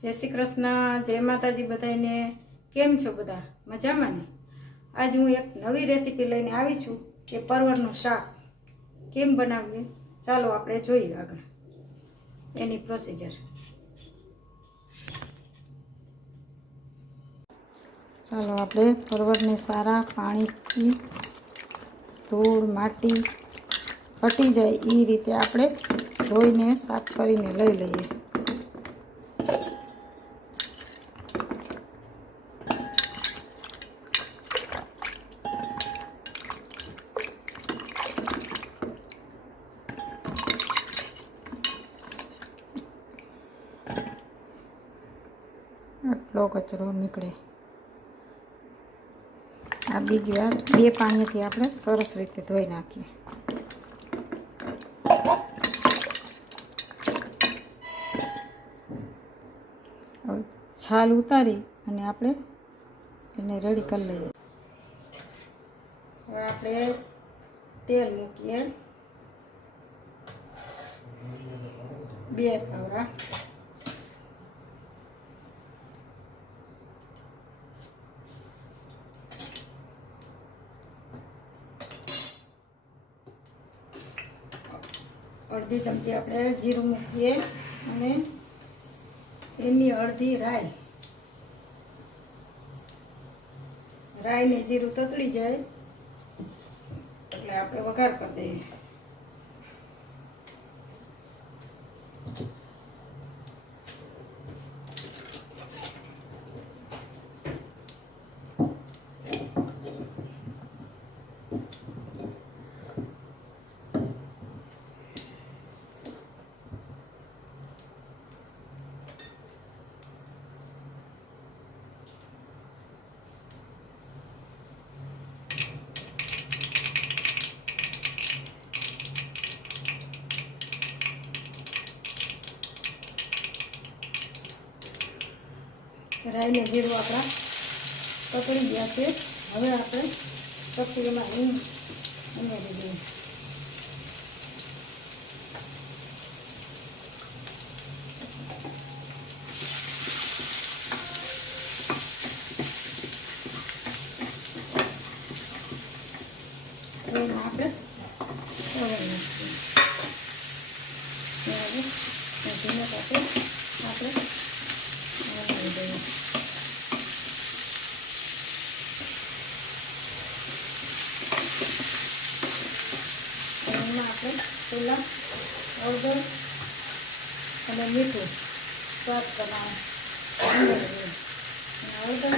जय श्री कृष्ण, जय माताजी बधाने। केम छो बधा मजामां ने? आज हूँ एक नवी रेसिपी लईने आवी छुं के परवरનું શાક કેમ બનાવીએ ચાલો આપણે જોઈએ આગળ એની પ્રોસિજર। ચાલો આપણે પરવરને સારા પાણીથી ધૂળ માટી હટી જાય એ રીતે આપણે ધોઈને સાફ કરીને લઈ લઈએ। આટલો કચરો નીકળે। આ બીજી વાર બે પાણીથી આપણે સરસ રીતે ધોઈ નાખીએ। હવે છાલ ઉતારી અને આપણે એને રેડી કરી લઈએ। હવે આપણે તેલ મૂકીએ 2 પાવડા। अर्धी चमची આપણે જીરું મૂકીએ અને એની અડધી રાઈ ને જીરું તતડી જાય એટલે આપણે વઘાર કરી દઈએ। રાઈ ને જીરું આપણા પકડી ગયા છે। હવે આપણે ચપટીમાં હિંગ ઉમેરી દઈએ। એમાં આપણે વઘારી નાખીએ। ધીમે તાપે આપણે વઘારી દઈએ। આપણે પેલા હળદર અને મીઠું સ્વાદ પ્રમાણે ઉમેરી દઈએ। હળદર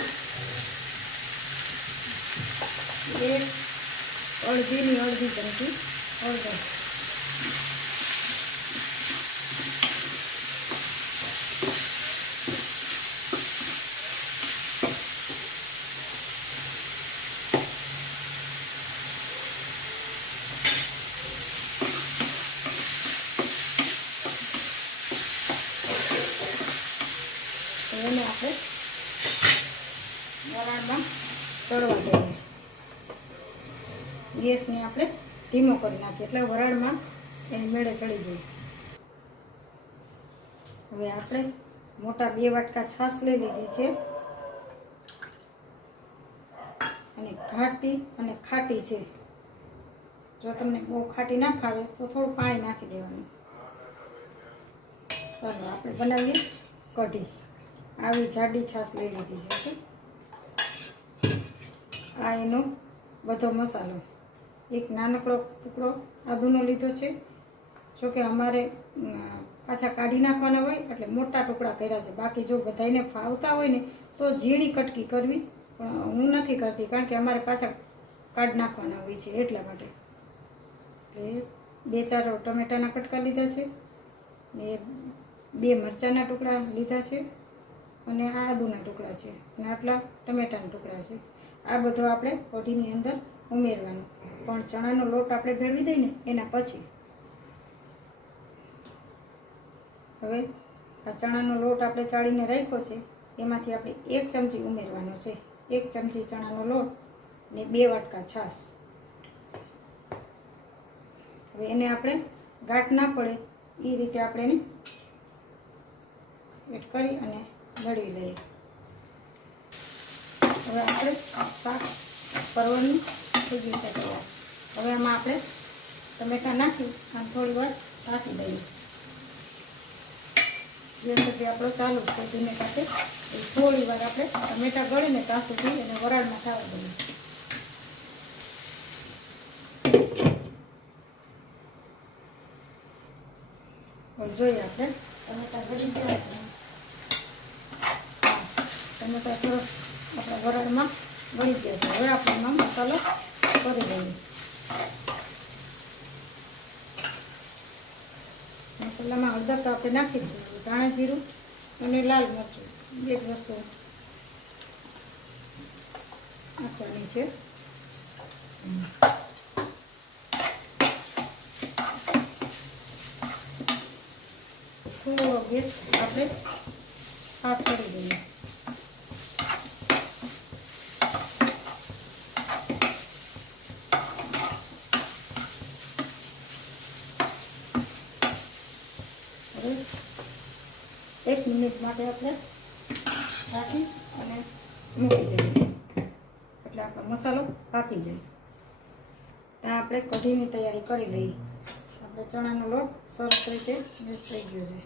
અડધી ચમચી હળદર, એને આપણે વરાળમાં ચડવા દઈએ। ગેસને આપણે ધીમો કરી નાખીએ એટલે વરાળમાં એની મેળે ચડી જાય। હવે આપણે મોટા 2 વાટકા છાશ લઈ લીધી છે અને ઘાટી અને ખાટી છે। જો તમને બહુ ખાટી ના ફાવે તો થોડું પાણી નાખી દેવાનું। ચાલો આપણે બનાવીએ કઢી। આવી જાડી છાશ લઈ લીધી છે। આ એનો બધો મસાલો, એક નાનકડો ટુકડો આદુનો લીધો છે। જોકે અમારે પાછા કાઢી નાખવાના હોય એટલે મોટા ટુકડા કર્યા છે। બાકી જો બધાને ફાવતા હોય ને તો ઝીણી કટકી કરવી, પણ હું નથી કરતી કારણ કે અમારે પાછા કાઢી નાખવાના હોય છે એટલા માટે। એટલે 2-4 ટમેટાના કટકા લીધા છે ને 2 મરચાંના ટુકડા લીધા છે અને આ આદુના ટુકડા છે અને આટલા ટમેટાના ટુકડા છે। આ બધો આપણે કઢીની અંદર ઉમેરવાનો, પણ ચણાનો લોટ આપણે ભેળવી દઈએ ને એના પછી। હવે આ ચણાનો લોટ આપણે ચાળીને રાખ્યો છે એમાંથી આપણે 1 ચમચી ઉમેરવાનો છે। 1 ચમચી ચણાનો લોટ ને 2 વાટકા છાશ। હવે એને આપણે ગાંઠ ના પડે એ રીતે આપણે એને એડ કરી અને દળવી લઈએ. હવે આપણે શાક પરવળની થઈ ગયું છે તૈયાર. હવે આમાં આપણે ટમેટાં નાખી અને થોડી વાર ઢાંકી દઈએ. ગેસ સુધી આપણો ચાલુ છે ધીમે સાથે. થોડી વાર આપણે ટમેટાં ગળીને ત્યાં સુધી એને વરાળમાં થવા દઈએ. જોઈએ આપણે ટમેટાં ગળી ગયા છે. ટમેટાં સરસ આપણા વરાળમાં ગળી ગયા છે. હવે આપણે એમાં મસાલો કરી દઈએ. મસાલામાં હળદર તો આપણે નાખી દઈએ. ધાણા જીરું અને લાલ મરચું 2 જ વસ્તુ નાખવાની છે. થોડો ગેસ આપણે ફાસ્ટ કરી દઈએ. હવે 1 મિનિટ માટે આપણે રાખી અને મૂકી દઈએ એટલે આપણો મસાલો પાકી જાય. ત્યાં આપણે કઢીની તૈયારી કરી લઈએ. આપણે ચણાનો લોટ સરસ રીતે મિક્સ થઈ ગયો છે.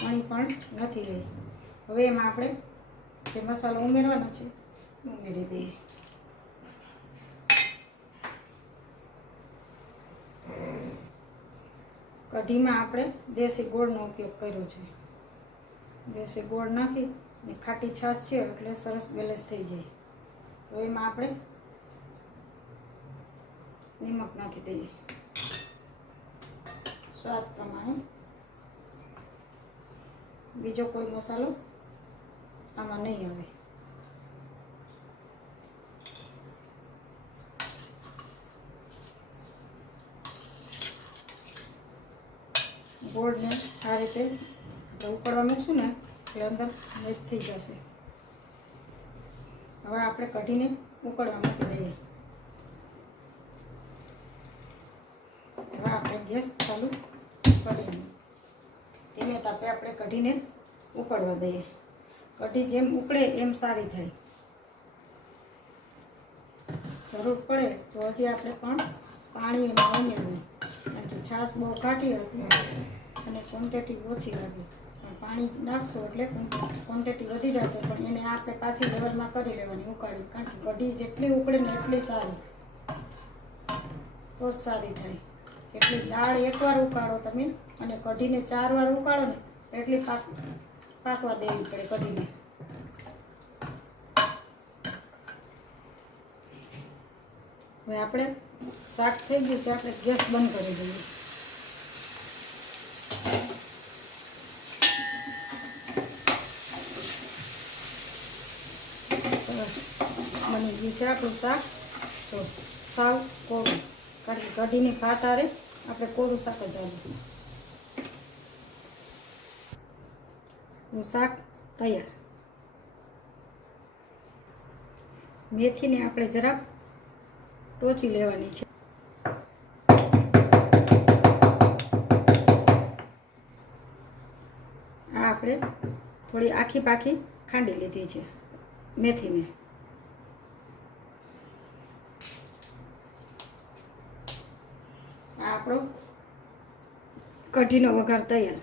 પાણી પણ નથી રહી. હવે એમાં આપણે જે મસાલો ઉમેરવાનો છે ઉમેરી દઈએ. કઢીમાં આપણે દેશી ગોળનો ઉપયોગ કર્યો છે. દેશી ગોળ નાખી અને ખાટી છાશ છે એટલે સરસ બેલેન્સ થઈ જાય. તો એમાં આપણે નિમક નાખી દઈએ સ્વાદ પ્રમાણે. બીજો કોઈ મસાલો આમાં નહીં આવે. ગોળને આ રીતે ઉકળવા મૂકશું ને એટલે અંદર મિક્સ થઈ જશે. હવે આપણે કઢીને ઉકળવા મૂકી દઈએ. હવે આપણે ગેસ ચાલુ કરીને ધીમે તાપે આપણે કઢીને ઉકળવા દઈએ. કઢી જેમ ઉકળે એમ સારી થાય. જરૂર પડે તો હજી આપણે પણ પાણી એમાં ઉમેરવું. કારણ કે છાશ બહુ ઘાટી હતી અને ક્વોન્ટિટી ઓછી લાગી. પણ પાણી નાખશું એટલે ક્વોન્ટિટી વધી જશે. પણ એને આપણે પાછી લેવલમાં કરી લેવાની ઉકાળી. કારણ કે કઢી જેટલી ઉકળે ને એટલી સારી, તો જ સારી થાય. જેટલી દાળ એકવાર ઉકાળો તમે અને કઢીને 4 વાર ઉકાળો ને એટલી પાકવા દેવી પડે કઢીને. હવે આપણે શાક થઈ ગયું છે. આપણે ગેસ બંધ કરી દઈએ. સરસ બની ગયું છે આપણું શાક. જો સાવ કોરું, કારણ કે કઢીની ભાત આરે આપણે કોરું શાક જ આવે. શાક તૈયાર. મેથીને આપણે જરાક ટોચી લેવાની છે. આ આપણે થોડી આખી પાખી ખાંડી લીધી છે મેથીને. આ આપણો કઢીનો વઘાર તૈયાર.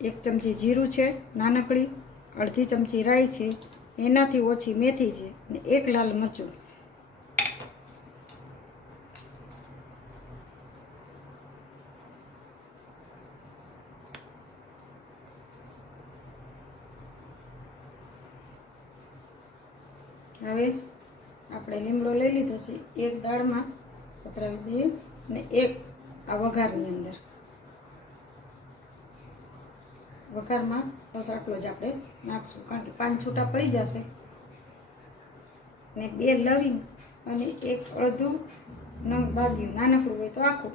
1 ચમચી જીરું છે નાનકડી, અડધી ચમચી રાઈ છે, એનાથી ઓછી મેથી છે અને 1 લાલ મરચું. હવે આપણે લીમડો લઈ લીધો છે. 1 દાળમાં પધરાવી દઈએ અને 1 આ વઘારની અંદર. વઘારમાં બસ આટલો જ આપણે નાખશું, કારણ કે 5 છૂટા પડી જશે. ને 2 લવિંગ અને 1 અડધું નંગ બાદિયું. નાનકડું હોય તો આખું,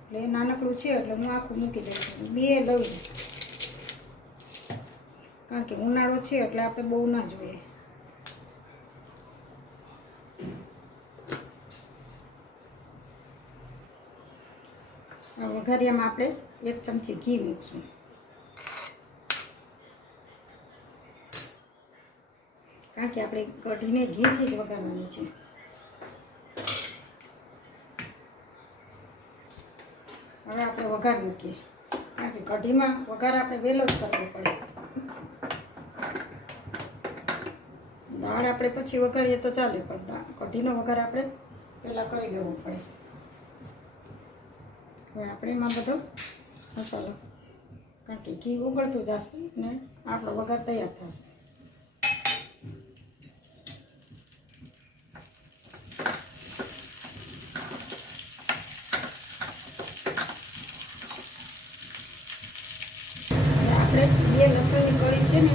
એટલે નાનકડું છે એટલે હું આખું મૂકી દઈશ. 2 લવિંગ, કારણ કે ઉનાળો છે એટલે આપણે બહુ ના જોઈએ. વઘારિયામાં આપણે 1 ચમચી ઘી મૂકશું. કારણ કે આપણે કઢીને ઘીથી જ વઘારવાની છે. હવે આપણે વઘાર મૂકીએ, કારણ કે કઢીમાં વઘાર આપણે વહેલો જ કરવો પડે. દાળ આપણે પછી વઘારીએ તો ચાલે, પણ કઢીનો વઘાર આપણે પહેલાં કરી લેવો પડે. હવે આપણે એમાં બધો મસાલો, કારણ કે ઘી ઉગળતું જશે ને આપણો વઘાર તૈયાર થશે. આપણે 2 લસણની કળી છે ને,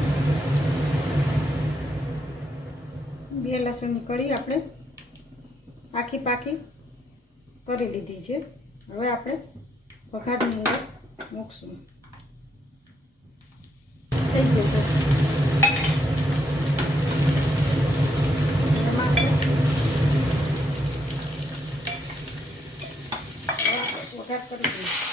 2 લસણની કળી આપણે આખી પાકી કરી લીધી છે. હવે આપણે વઘારની અંદર મૂકશું. થઈ ગયું છે. એમાં વઘાર કરી દઈશું.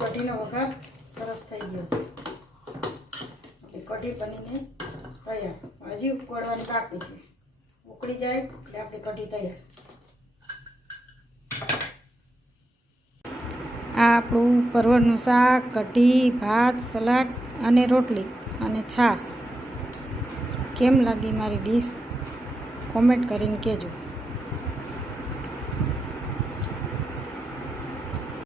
કઢીનો વઘાર સરસ થઈ ગયો છે. કઢી બનીને તૈયાર. હજી ઉકળવાની બાકી છે. ઉકળી જાય એટલે આપણી કઢી તૈયાર. આ આપણું પરવળનું શાક, કઢી, ભાત, સલાડ અને રોટલી અને છાશ. કેમ લાગી મારી ડીશ કોમેન્ટ કરીને કહેજો.